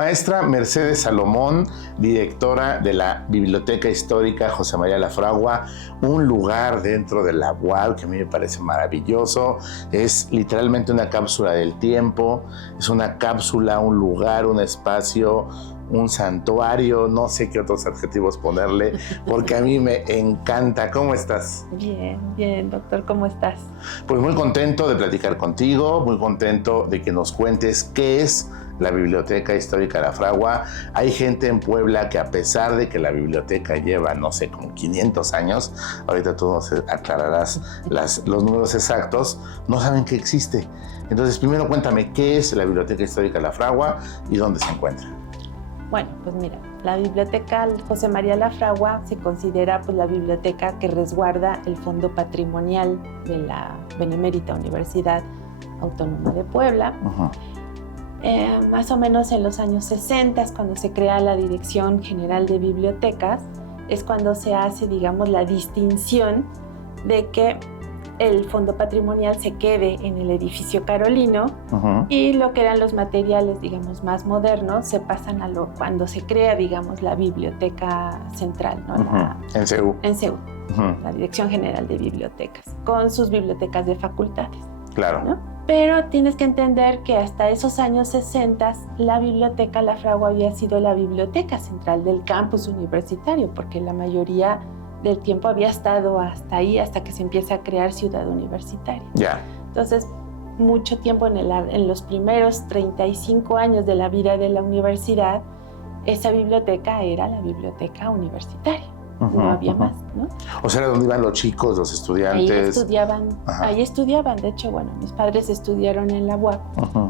Maestra Mercedes Salomón, directora de la Biblioteca Histórica José María Lafragua, un lugar dentro de la UAL que a mí me parece maravilloso. Es literalmente una cápsula del tiempo, es una cápsula, un lugar, un espacio, un santuario, no sé qué otros adjetivos ponerle, porque a mí me encanta. ¿Cómo estás? Bien, doctor, ¿cómo estás? Pues muy contento de platicar contigo, muy contento de que nos cuentes qué es la Biblioteca Histórica Lafragua. Hay gente en Puebla que, a pesar de que la biblioteca lleva, no sé, como 500 años, ahorita tú nos aclararás los números exactos, no saben que existe. Entonces, primero cuéntame qué es la Biblioteca Histórica Lafragua y dónde se encuentra. Bueno, pues mira, la Biblioteca José María Lafragua se considera pues la biblioteca que resguarda el fondo patrimonial de la Benemérita Universidad Autónoma de Puebla. Más o menos en los años 60, cuando se crea la Dirección General de Bibliotecas, es cuando se hace, digamos, la distinción de que el fondo patrimonial se quede en el edificio carolino y lo que eran los materiales, digamos, más modernos se pasan a cuando se crea, digamos, la biblioteca central, ¿no? En CEU. En CEU, la Dirección General de Bibliotecas, con sus bibliotecas de facultades. Claro. ¿No? Pero tienes que entender que hasta esos años 60 la Biblioteca Lafragua había sido la biblioteca central del campus universitario, porque la mayoría del tiempo había estado hasta ahí, hasta que se empieza a crear Ciudad Universitaria. Ya. Entonces, mucho tiempo en los primeros 35 años de la vida de la universidad, esa biblioteca era la biblioteca universitaria. No había más, ¿no? O sea, ¿era donde iban los chicos, los estudiantes? Ahí estudiaban. De hecho, bueno, mis padres estudiaron en la UAP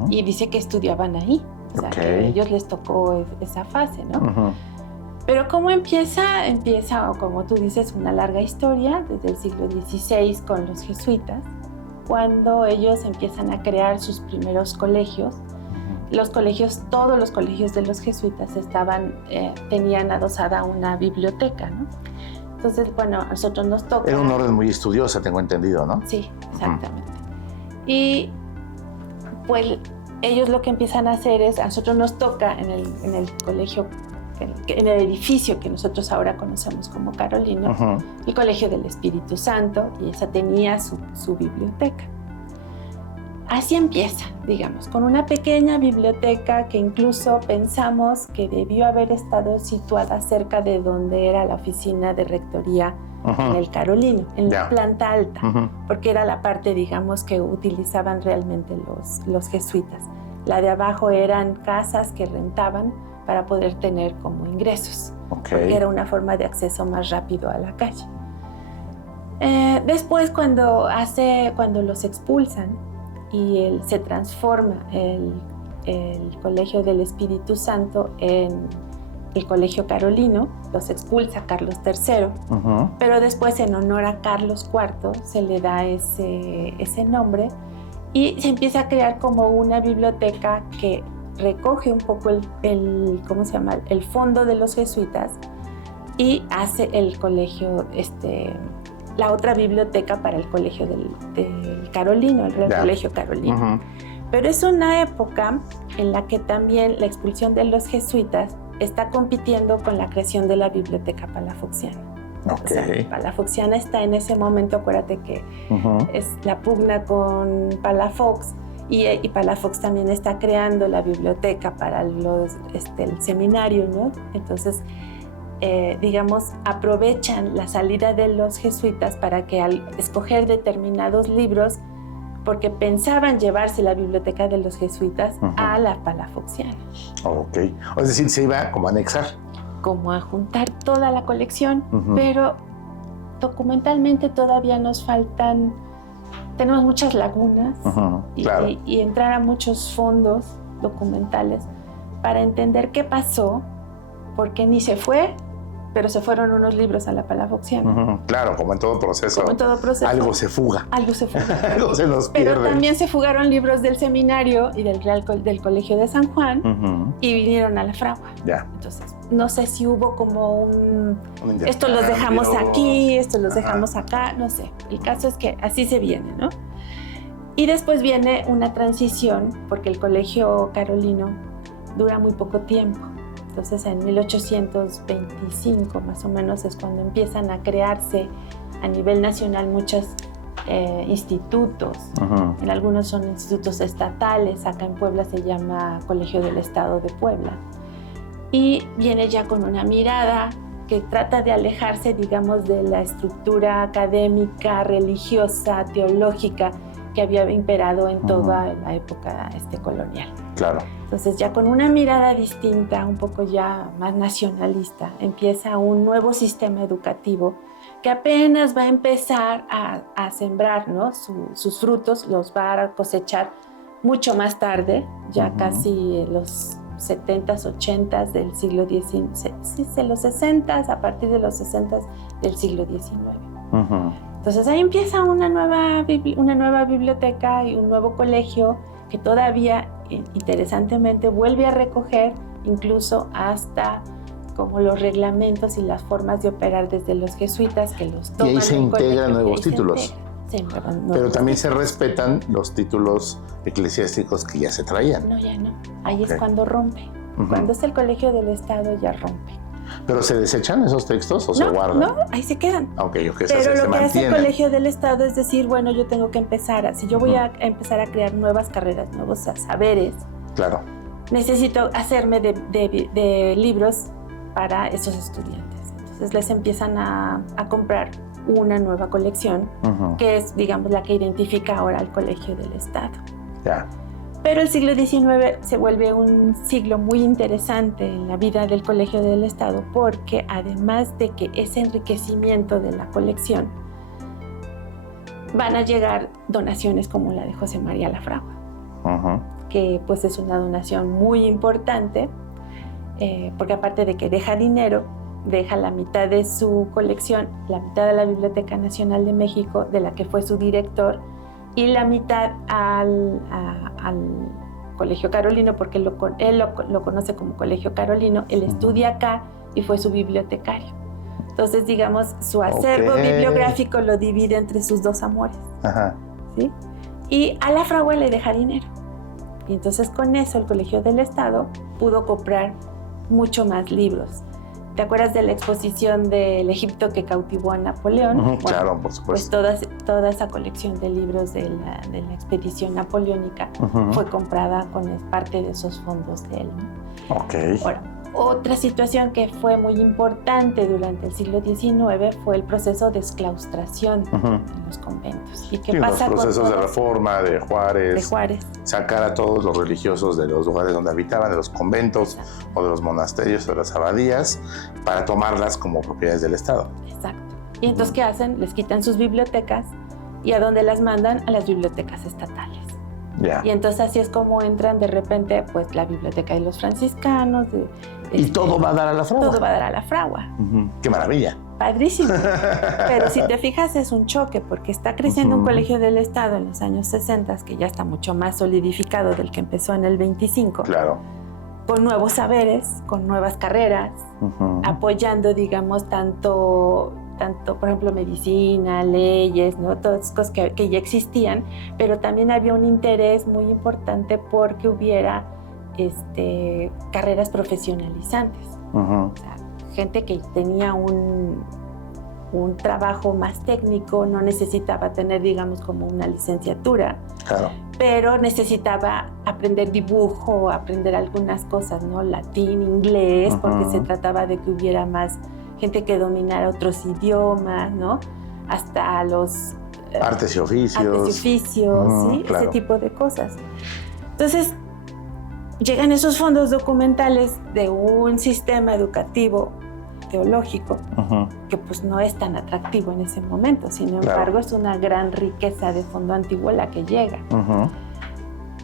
y dice que estudiaban ahí. O sea, que a ellos les tocó esa fase, ¿no? Pero ¿cómo empieza? Empieza, como tú dices, una larga historia desde el siglo XVI con los jesuitas, cuando ellos empiezan a crear sus primeros colegios. Todos los colegios de los jesuitas tenían adosada una biblioteca, ¿no? Entonces, bueno, a nosotros nos toca... Era una orden muy estudiosa, tengo entendido, ¿no? Sí, exactamente. Y pues ellos lo que empiezan a hacer es, a nosotros nos toca en el colegio, en el edificio que nosotros ahora conocemos como Carolino, el Colegio del Espíritu Santo, y esa tenía su biblioteca. Así empieza, digamos, con una pequeña biblioteca que incluso pensamos que debió haber estado situada cerca de donde era la oficina de rectoría en el Carolino, en la planta alta, porque era la parte, digamos, que utilizaban realmente los jesuitas. La de abajo eran casas que rentaban para poder tener como ingresos, porque era una forma de acceso más rápido a la calle. Después, cuando los expulsan, y se transforma el Colegio del Espíritu Santo en el Colegio Carolino, los expulsa Carlos III, pero después, en honor a Carlos IV, se le da ese nombre y se empieza a crear como una biblioteca que recoge un poco el fondo de los jesuitas y hace el colegio, la otra biblioteca para el colegio del Carolino, el Real Colegio Carolino. Pero es una época en la que también la expulsión de los jesuitas está compitiendo con la creación de la biblioteca palafoxiana. O sea, Palafoxiana está en ese momento, acuérdate que es la pugna con Palafox, y Palafox también está creando la biblioteca para el seminario, ¿no? Entonces, digamos, aprovechan la salida de los jesuitas para que, al escoger determinados libros, porque pensaban llevarse la biblioteca de los jesuitas a la palafoxiana. Es decir, se iba como a anexar. Como a juntar toda la colección, pero documentalmente todavía nos faltan, tenemos muchas lagunas y entrar a muchos fondos documentales para entender qué pasó, porque ni se fue, pero se fueron unos libros a la palafoxiana. Claro, como en todo proceso. Algo se fuga. Algo se fuga. Algo se nos pierde. Pero también se fugaron libros del seminario y del Colegio de San Juan y vinieron a Lafragua. Entonces, no sé si hubo como esto los dejamos aquí, esto los dejamos acá, no sé. El caso es que así se viene, ¿no? Y después viene una transición, porque el Colegio Carolino dura muy poco tiempo. Entonces en 1825 más o menos es cuando empiezan a crearse a nivel nacional muchos institutos. En algunos son institutos estatales, acá en Puebla se llama Colegio del Estado de Puebla. Y viene ya con una mirada que trata de alejarse, digamos, de la estructura académica, religiosa, teológica que había imperado en toda la época colonial. Claro. Entonces ya con una mirada distinta, un poco ya más nacionalista, empieza un nuevo sistema educativo que apenas va a empezar a sembrar, ¿no? sus frutos, los va a cosechar mucho más tarde, ya casi los 70s, 80s del siglo XIX, sí, los 60s, a partir de los 60s del siglo XIX. Entonces ahí empieza una nueva biblioteca y un nuevo colegio que todavía, interesantemente, vuelve a recoger incluso hasta como los reglamentos y las formas de operar desde los jesuitas que los toman. Y ahí se integran nuevos títulos. Pero también se respetan los títulos eclesiásticos que ya se traían. No, ya no. Ahí es cuando rompe. Cuando es el Colegio del Estado ya rompe. ¿Pero se desechan esos textos o se guardan? No, ahí se quedan. Okay, pero lo que hace el Colegio del Estado es decir, bueno, yo tengo que empezar, si yo voy a empezar a crear nuevas carreras, nuevos saberes, claro, necesito hacerme de libros para esos estudiantes. Entonces les empiezan a comprar una nueva colección, que es, digamos, la que identifica ahora al Colegio del Estado. Ya. Pero el siglo XIX se vuelve un siglo muy interesante en la vida del Colegio del Estado porque además de que ese enriquecimiento de la colección, van a llegar donaciones como la de José María Lafragua, que pues es una donación muy importante porque aparte de que deja dinero, deja la mitad de su colección, la mitad de la Biblioteca Nacional de México, de la que fue su director, y la mitad al Colegio Carolino, porque él lo conoce como Colegio Carolino, él estudia acá y fue su bibliotecario. Entonces, digamos, su acervo bibliográfico lo divide entre sus dos amores. ¿Sí? Y a Lafragua le deja dinero. Y entonces con eso el Colegio del Estado pudo comprar mucho más libros. ¿Te acuerdas de la exposición del Egipto que cautivó a Napoleón? Bueno, claro, por supuesto. Pues toda esa colección de libros de la expedición napoleónica fue comprada con parte de esos fondos de él, ¿no? Ahora, otra situación que fue muy importante durante el siglo XIX fue el proceso de exclaustración en los conventos. ¿Y qué pasa los procesos con de reforma de Juárez? Sacar a todos los religiosos de los lugares donde habitaban, de los conventos o de los monasterios o de las abadías, para tomarlas como propiedades del Estado. Exacto. Y entonces, ¿qué hacen? Les quitan sus bibliotecas y ¿a dónde las mandan? A las bibliotecas estatales. Ya. Y entonces así es como entran de repente pues la biblioteca de los franciscanos. Y todo va a dar a Lafragua. Todo va a dar a Lafragua. ¡Qué maravilla! Padrísimo. Pero si te fijas es un choque porque está creciendo un Colegio del Estado en los años 60 que ya está mucho más solidificado del que empezó en el 25. Claro. Con nuevos saberes, con nuevas carreras, apoyando, digamos, tanto, por ejemplo, medicina, leyes, ¿no? Todas esas cosas que ya existían, pero también había un interés muy importante porque hubiera carreras profesionalizantes. O sea, gente que tenía un trabajo más técnico, no necesitaba tener, digamos, como una licenciatura, claro, pero necesitaba aprender dibujo, aprender algunas cosas, ¿no? Latín, inglés, porque se trataba de que hubiera más gente que dominara otros idiomas, ¿no? Hasta los artes y oficios. ¿sí? Claro. Ese tipo de cosas. Entonces, llegan esos fondos documentales de un sistema educativo teológico que pues no es tan atractivo en ese momento, sin embargo es una gran riqueza de fondo antiguo la que llega.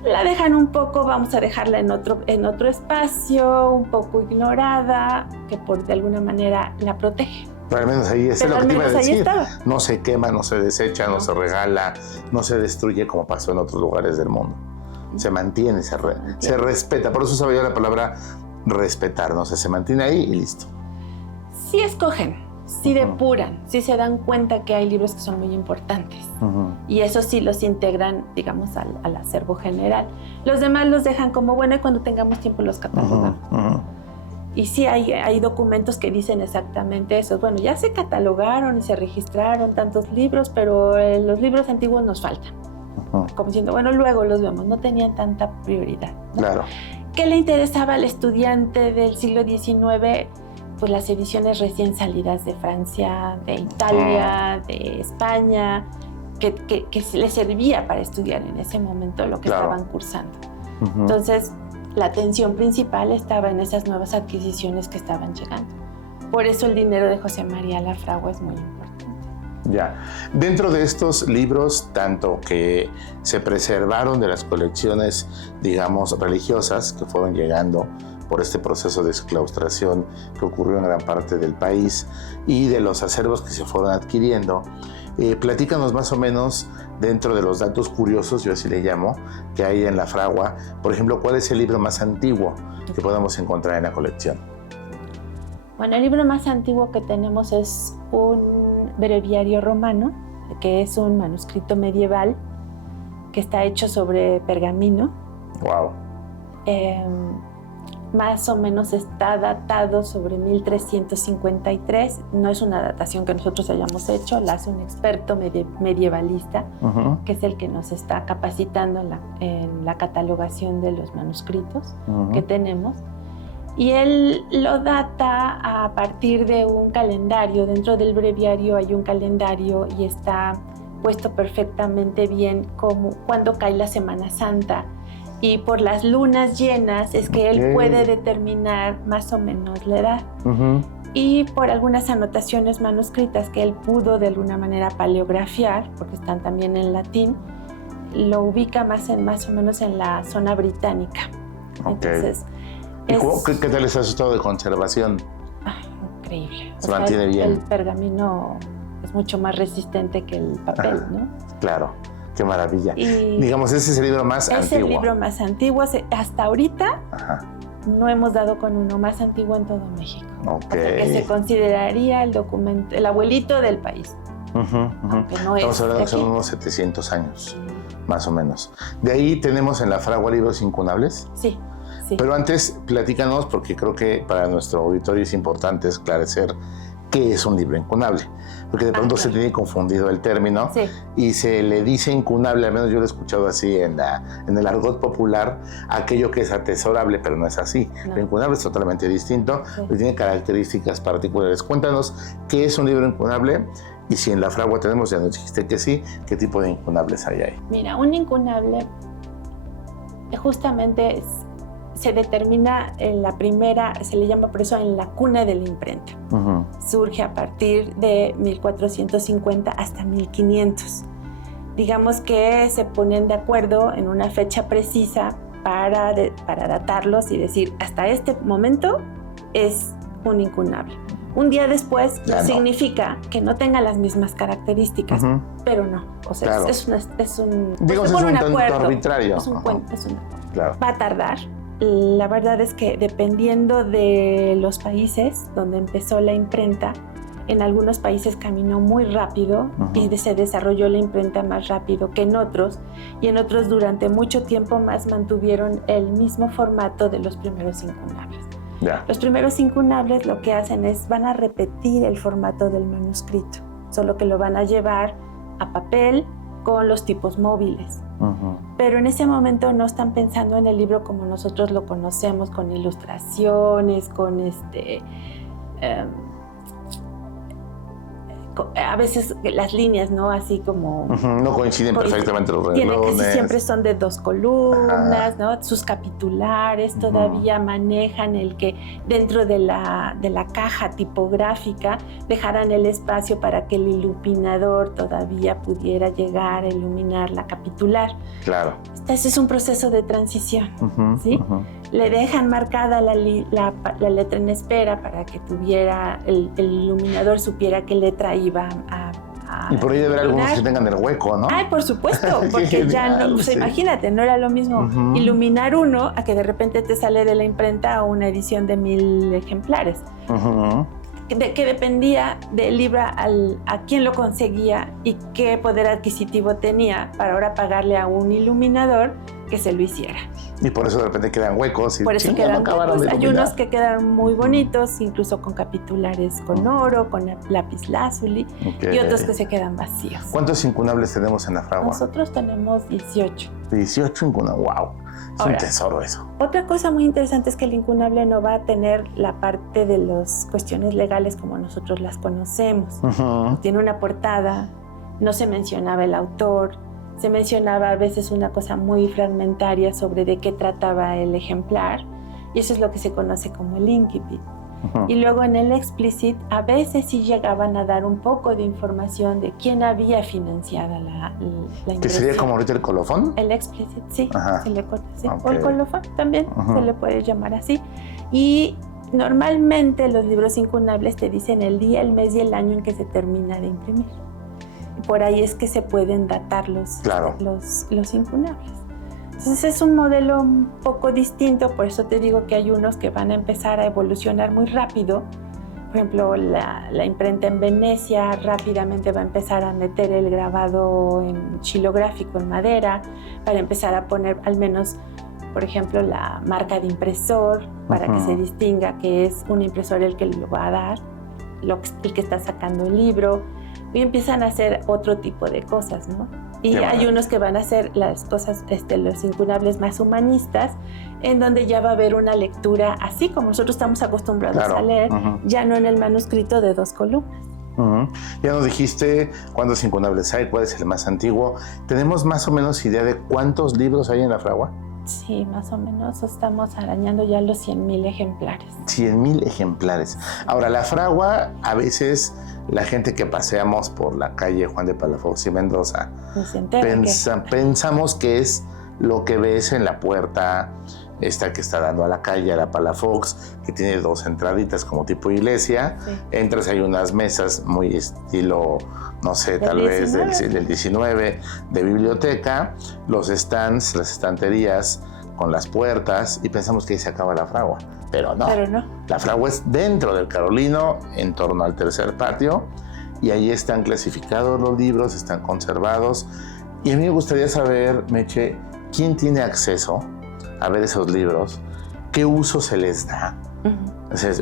La dejan un poco, vamos a dejarla en otro espacio, un poco ignorada, que de alguna manera la protege. Pero al menos ahí es lo que te iba a decir. Estaba. No se quema, no se desecha, no se regala, no se destruye como pasó en otros lugares del mundo. Se mantiene, se respeta. Por eso sabía la palabra respetar, no sé, se mantiene ahí y listo. Sí escogen, sí depuran, sí se dan cuenta que hay libros que son muy importantes. Y eso sí los integran, digamos, al acervo general. Los demás los dejan como, bueno, y cuando tengamos tiempo los catalogamos. Y sí hay documentos que dicen exactamente eso. Bueno, ya se catalogaron y se registraron tantos libros, pero los libros antiguos nos faltan. Como diciendo, bueno, luego los vemos, no tenían tanta prioridad, ¿no? Claro. ¿Qué le interesaba al estudiante del siglo XIX? Pues las ediciones recién salidas de Francia, de Italia, de España, que les servía para estudiar en ese momento lo que estaban cursando. Entonces, la atención principal estaba en esas nuevas adquisiciones que estaban llegando. Por eso el dinero de José María Lafragua es muy importante. Ya. Dentro de estos libros, tanto que se preservaron de las colecciones, digamos, religiosas que fueron llegando por este proceso de exclaustración que ocurrió en gran parte del país y de los acervos que se fueron adquiriendo, platícanos más o menos, dentro de los datos curiosos, yo así le llamo, que hay en la Fragua, por ejemplo, ¿cuál es el libro más antiguo que podemos encontrar en la colección? Bueno, el libro más antiguo que tenemos es un breviario romano, que es un manuscrito medieval que está hecho sobre pergamino. Wow. Más o menos está datado sobre 1353. No es una datación que nosotros hayamos hecho, la hace un experto medievalista, que es el que nos está capacitando en la catalogación de los manuscritos que tenemos. Y él lo data a partir de un calendario. Dentro del breviario hay un calendario y está puesto perfectamente bien como cuando cae la Semana Santa. Y por las lunas llenas es que él puede determinar más o menos la edad. Y por algunas anotaciones manuscritas que él pudo de alguna manera paleografiar, porque están también en latín, lo ubica más o menos en la zona británica. Entonces, ¿Qué tal es su estado de conservación? Increíble. Se mantiene bien. El pergamino es mucho más resistente que el papel, ¿no? Claro. Qué maravilla. Y digamos, ese es el libro más antiguo. Es el libro más antiguo. Hasta ahorita no hemos dado con uno más antiguo en todo México. O sea, que se consideraría el abuelito del país. Aunque no Estamos hablando que son unos 700 años, más o menos. De ahí tenemos en la Fragua libros incunables. Sí. Pero antes, platícanos, porque creo que para nuestro auditorio es importante esclarecer qué es un libro incunable. Porque de pronto se tiene confundido el término y se le dice incunable, al menos yo lo he escuchado así en el argot popular, aquello que es atesorable, pero no es así. Lo incunable es totalmente distinto y tiene características particulares. Cuéntanos qué es un libro incunable y si en la Fragua tenemos, ya nos dijiste que sí, qué tipo de incunables hay ahí. Mira, un incunable justamente se determina en la primera, se le llama por eso en la cuna de la imprenta. Surge a partir de 1450 hasta 1500. Digamos que se ponen de acuerdo en una fecha precisa para datarlos y decir, hasta este momento es un incunable. Un día después significa que no tenga las mismas características, pero no. O sea, es un tanto arbitrario. Es un acuerdo. Va a tardar. La verdad es que dependiendo de los países donde empezó la imprenta, en algunos países caminó muy rápido y se desarrolló la imprenta más rápido que en otros, y en otros durante mucho tiempo más mantuvieron el mismo formato de los primeros incunables. Los primeros incunables lo que hacen es van a repetir el formato del manuscrito, solo que lo van a llevar a papel con los tipos móviles. Pero en ese momento no están pensando en el libro como nosotros lo conocemos, con ilustraciones, con a veces las líneas, ¿no? Así como... No coinciden perfectamente los renglones. Casi siempre son de 2 columnas, ¿no? Sus capitulares todavía manejan el que dentro de la caja tipográfica dejaran el espacio para que el iluminador todavía pudiera llegar a iluminar la capitular. Claro. Ese es un proceso de transición, ¿sí? Le dejan marcada la letra en espera para que tuviera el iluminador supiera qué letra iba a y por ahí debe haber algunos que tengan el hueco, ¿no? Ay, por supuesto, porque ya no, pues, imagínate, no era lo mismo iluminar uno a que de repente te sale de la imprenta una edición de 1000 ejemplares. de que dependía del libro a quién lo conseguía y qué poder adquisitivo tenía para ahora pagarle a un iluminador que se lo hiciera. Y por eso de repente quedan huecos. Y por eso quedan huecos. Hay unos que quedan muy bonitos, incluso con capitulares con oro, con lápiz lázuli, y otros que se quedan vacíos. ¿Cuántos incunables tenemos en la fragua? Nosotros tenemos 18. 18 incunables, wow. Es un tesoro eso. Otra cosa muy interesante es que el incunable no va a tener la parte de las cuestiones legales como nosotros las conocemos. Tiene una portada, no se mencionaba el autor, se mencionaba a veces una cosa muy fragmentaria sobre de qué trataba el ejemplar, y eso es lo que se conoce como el incipit. Y luego en el explicit a veces sí llegaban a dar un poco de información de quién había financiado la inversión. ¿Que sería como ahorita el colofón? El explicit, sí, se le corta así. O el colofón también se le puede llamar así. Y normalmente los libros incunables te dicen el día, el mes y el año en que se termina de imprimir. Por ahí es que se pueden datar los incunables. Entonces es un modelo un poco distinto, por eso te digo que hay unos que van a empezar a evolucionar muy rápido. Por ejemplo, la imprenta en Venecia rápidamente va a empezar a meter el grabado en xilográfico en madera, para empezar a poner al menos, por ejemplo, la marca de impresor, para que se distinga que es un impresor el que lo va a dar, el que está sacando el libro. Y empiezan a hacer otro tipo de cosas, ¿no? Y hay unos que van a hacer las cosas, los incunables más humanistas, en donde ya va a haber una lectura así como nosotros estamos acostumbrados a leer, ya no en el manuscrito de 2 columnas. Ya nos dijiste cuántos incunables hay, cuál es el más antiguo. ¿Tenemos más o menos idea de cuántos libros hay en la fragua? Sí, más o menos estamos arañando ya los 100,000 ejemplares. 100,000 ejemplares. Ahora, la fragua, a veces la gente que paseamos por la calle Juan de Palafox y Mendoza, pensamos que es lo que ves en la puerta esta que está dando a la calle, a la Palafox, que tiene 2 entraditas como tipo iglesia. Entras, hay unas mesas muy estilo, no sé, tal vez del 19, de biblioteca, los stands, las estanterías con las puertas, y pensamos que ahí se acaba la fragua. Pero no. La fragua es dentro del Carolino, en torno al tercer patio, y ahí están clasificados los libros, están conservados. Y a mí me gustaría saber, Meche, ¿quién tiene acceso a ver esos libros? ¿Qué uso se les da?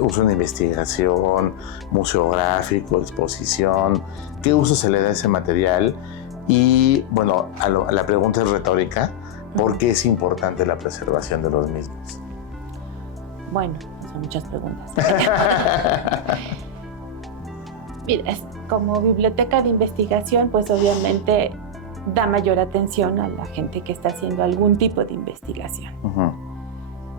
¿Uso de investigación, museográfico, exposición? ¿Qué uso se le da a ese material? Y bueno, la pregunta es retórica. ¿Por qué es importante la preservación de los mismos? Bueno, son muchas preguntas. Mira, como biblioteca de investigación, pues obviamente da mayor atención a la gente que está haciendo algún tipo de investigación.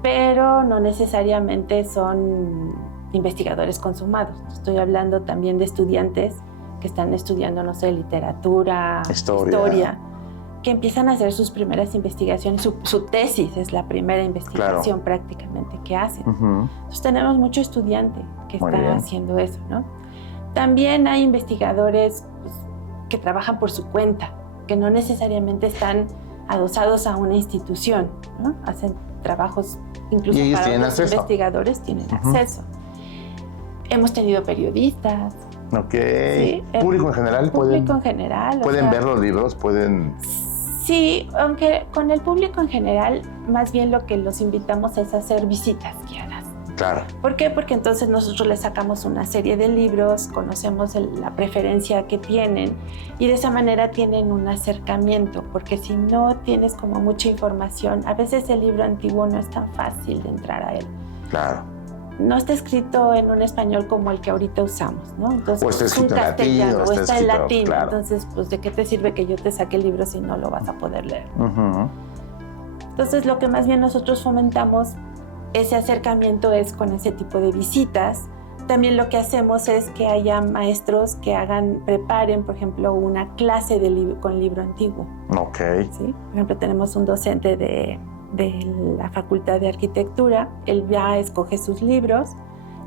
Pero no necesariamente son investigadores consumados. Estoy hablando también de estudiantes que están estudiando, no sé, literatura, historia, que empiezan a hacer sus primeras investigaciones. Su tesis es la primera investigación prácticamente que hacen. Entonces tenemos mucho estudiante que está haciendo eso, ¿no? También hay investigadores que trabajan por su cuenta, que no necesariamente están adosados a una institución, ¿no? Hacen trabajos, incluso para los investigadores tienen acceso. Hemos tenido periodistas. Sí, ¿público en general? Público en general. ¿Pueden ver los libros? ¿Pueden...? Sí, aunque con el público en general, más bien lo que los invitamos es a hacer visitas guiadas. Claro. ¿Por qué? Porque entonces nosotros les sacamos una serie de libros, conocemos la preferencia que tienen, y de esa manera tienen un acercamiento, porque si no tienes como mucha información, a veces el libro antiguo no es tan fácil de entrar a él. Claro. No está escrito en un español como el que ahorita usamos, ¿no? Entonces, o está escrito en latín, o está en latín. Claro. Entonces, pues, ¿de qué te sirve que yo te saque el libro si no lo vas a poder leer? Entonces, lo que más bien nosotros fomentamos, ese acercamiento, es con ese tipo de visitas. También lo que hacemos es que haya maestros que preparen, por ejemplo, una clase con libro antiguo. ¿Sí? Por ejemplo, tenemos un docente de la Facultad de Arquitectura. Él ya escoge sus libros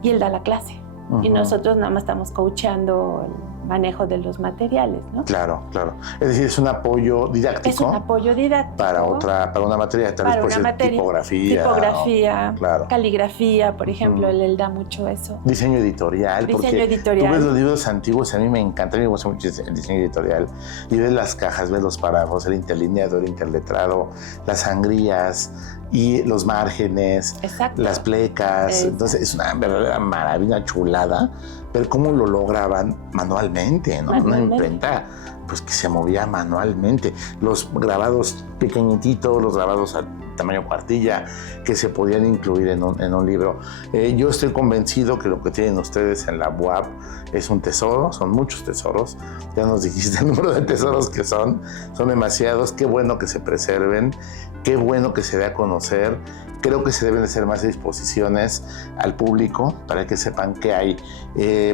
y él da la clase. Y nosotros nada más estamos coachando manejo de los materiales, ¿no? Claro, claro. Es decir, es un apoyo didáctico. Es un apoyo didáctico. Para una materia, tal vez puede ser tipografía. Claro. Caligrafía, por ejemplo, él da mucho eso. Diseño editorial. Tú ves los libros antiguos, a mí me encanta, a mí me gusta mucho el diseño editorial. Y ves las cajas, ves los párrafos, el interlineado, el interletrado, las sangrías y los márgenes, las plecas. Exacto. Entonces es una verdadera maravilla, una chulada ver cómo lo lograban manualmente, ¿no? Una imprenta pues que se movía manualmente. Los grabados pequeñititos, los grabados a tamaño cuartilla, que se podían incluir en un libro. Yo estoy convencido que lo que tienen ustedes en la UAP es un tesoro, son muchos tesoros. Ya nos dijiste el número de tesoros que son demasiados. Qué bueno que se preserven, qué bueno que se dé a conocer. Creo que se deben de hacer más exposiciones al público para que sepan que hay.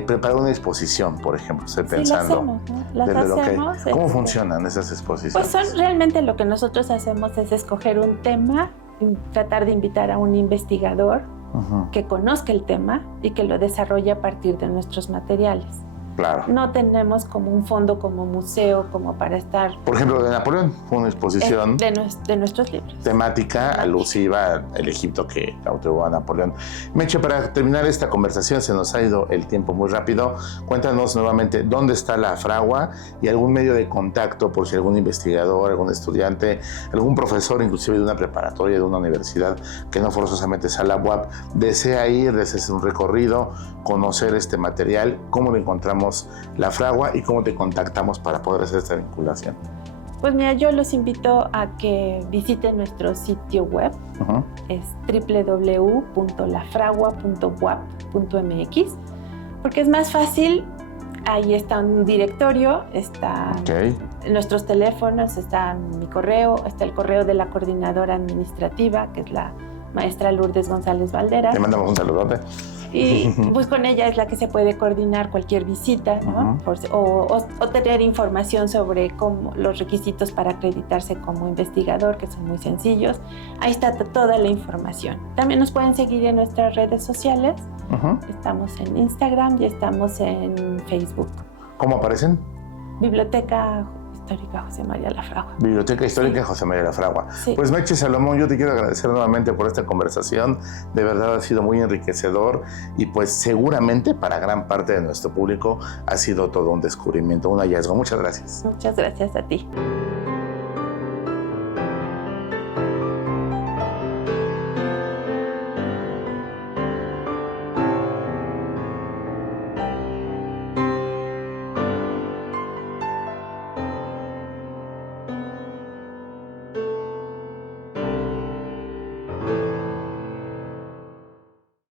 Preparar una exposición, por ejemplo, estoy pensando. Sí, las hacemos. ¿Cómo funcionan esas exposiciones? Pues realmente lo que nosotros hacemos es escoger un tema, tratar de invitar a un investigador que conozca el tema y que lo desarrolle a partir de nuestros materiales. Claro. No tenemos como un fondo, como museo, como para estar... Por ejemplo, de Napoleón, fue una exposición... De nuestros libros. Temática alusiva al Egipto que cautivó a Napoleón. Meche, para terminar esta conversación, se nos ha ido el tiempo muy rápido. Cuéntanos nuevamente dónde está la Fragua y algún medio de contacto por si algún investigador, algún estudiante, algún profesor, inclusive de una preparatoria, de una universidad, que no forzosamente sea la UAP, desea ir, desea hacer un recorrido, conocer este material, cómo lo encontramos la Fragua y cómo te contactamos para poder hacer esta vinculación. Pues mira, yo los invito a que visiten nuestro sitio web, es www.lafragua.wap.mx, porque es más fácil, ahí está un directorio, están nuestros teléfonos, está mi correo, está el correo de la coordinadora administrativa, que es la maestra Lourdes González Valderas. Le mandamos un saludote. Y pues con ella es la que se puede coordinar cualquier visita, ¿no? O tener información sobre los requisitos para acreditarse como investigador, que son muy sencillos. Ahí está toda la información. También nos pueden seguir en nuestras redes sociales. Estamos en Instagram y estamos en Facebook. ¿Cómo aparecen? Biblioteca Histórica José María La Fragua. Biblioteca Histórica José María La Fragua. Sí. Pues Meche Salomón, yo te quiero agradecer nuevamente por esta conversación. De verdad ha sido muy enriquecedor y pues seguramente para gran parte de nuestro público ha sido todo un descubrimiento, un hallazgo. Muchas gracias. Muchas gracias a ti.